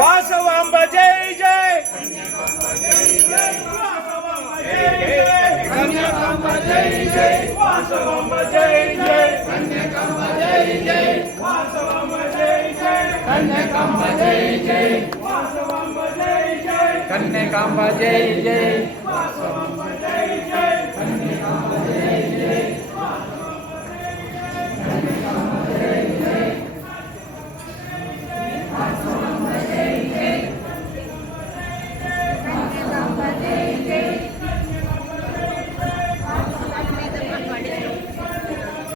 వాసవాంబ జై జై కన్యాకాంబ జై జై వాసవాంబ జై జై కన్యాకాంబ జై జై వాసవాంబ జై జై కన్యాకాంబ జై జై వాసవాంబ జై జై కన్యాకాంబ జై జై